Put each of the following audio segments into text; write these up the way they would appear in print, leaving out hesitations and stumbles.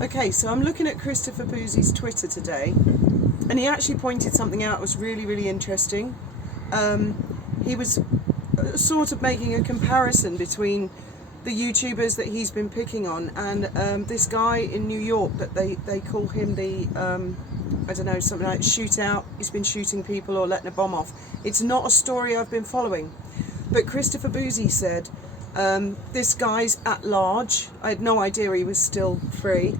Okay, so I'm looking at Christopher Boozy's Twitter today, and he actually pointed something out that was really, really interesting. He was sort of making a comparison between the YouTubers that he's been picking on and this guy in New York that they call him the, I don't know, something like shootout. He's been shooting people or letting a bomb off. It's not a story I've been following. But Christopher Boozy said, this guy's at large. I had no idea he was still free.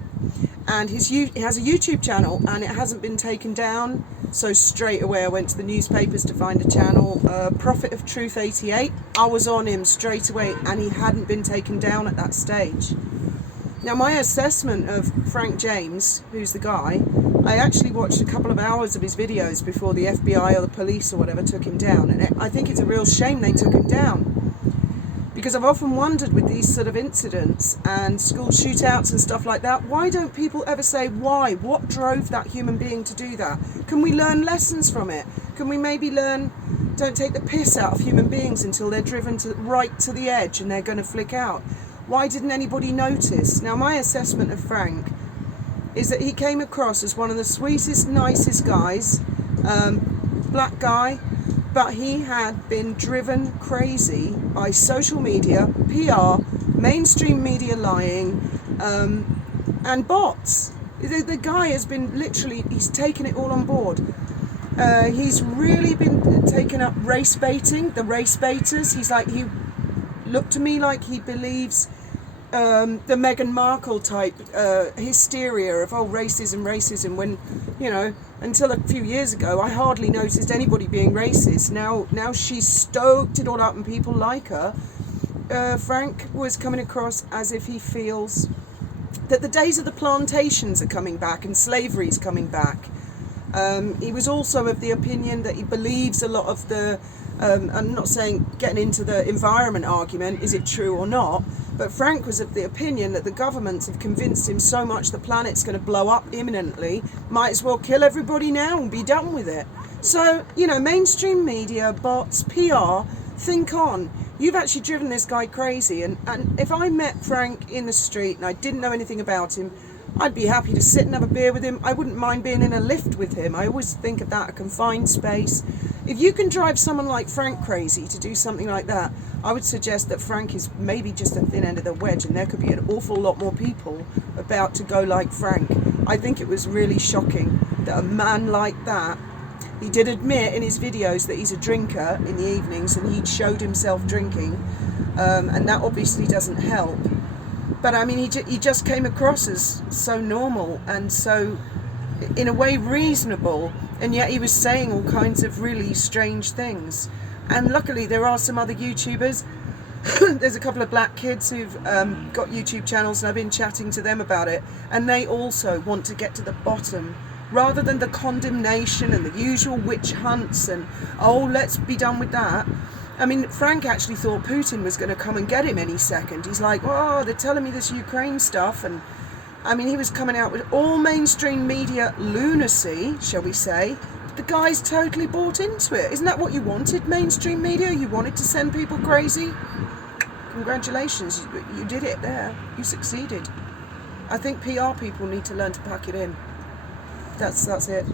And he has a YouTube channel and it hasn't been taken down. So straight away I went to the newspapers to find a channel, Prophet of Truth 88. I was on him straight away and he hadn't been taken down at that stage. Now my assessment of Frank James, who's the guy, I actually watched a couple of hours of his videos before the FBI or the police or whatever took him down. And I think it's a real shame they took him down. Because I've often wondered with these sort of incidents and school shootouts and stuff like that, why don't people ever say why? What drove that human being to do that? Can we learn lessons from it? Can we maybe learn, don't take the piss out of human beings until they're driven right to the edge and they're going to flick out? Why didn't anybody notice? Now my assessment of Frank is that he came across as one of the sweetest, nicest guys, black guy, but he had been driven crazy by social media, PR, mainstream media lying, and bots. The guy has been literally, he's taken it all on board. He's really been taking up race baiting, the race baiters. He looked to me like he believes the Meghan Markle type hysteria of racism, when, you know, until a few years ago I hardly noticed anybody being racist. Now she's stoked it all up and people like her. Frank was coming across as if he feels that the days of the plantations are coming back and slavery's coming back. He was also of the opinion that he believes a lot of the I'm not saying getting into the environment argument, is it true or not, but Frank was of the opinion that the governments have convinced him so much the planet's going to blow up imminently, might as well kill everybody now and be done with it. So, you know, mainstream media, bots, PR, think on. You've actually driven this guy crazy, and if I met Frank in the street and I didn't know anything about him, I'd be happy to sit and have a beer with him. I wouldn't mind being in a lift with him. I always think of that, a confined space. If you can drive someone like Frank crazy to do something like that, I would suggest that Frank is maybe just a thin end of the wedge, and there could be an awful lot more people about to go like Frank. I think it was really shocking that a man like that, he did admit in his videos that he's a drinker in the evenings and he showed himself drinking, and that obviously doesn't help. But I mean, he just came across as so normal and so, in a way, reasonable, and yet he was saying all kinds of really strange things. And luckily there are some other YouTubers. There's a couple of black kids who've got YouTube channels, and I've been chatting to them about it, and they also want to get to the bottom, rather than the condemnation and the usual witch hunts and, oh, let's be done with that. I mean, Frank actually thought Putin was going to come and get him any second. He's like, oh, they're telling me this Ukraine stuff. And I mean, he was coming out with all mainstream media lunacy, shall we say. The guy's totally bought into it. Isn't that what you wanted, mainstream media? You wanted to send people crazy? Congratulations, you did it there. You succeeded. I think PR people need to learn to pack it in. That's it.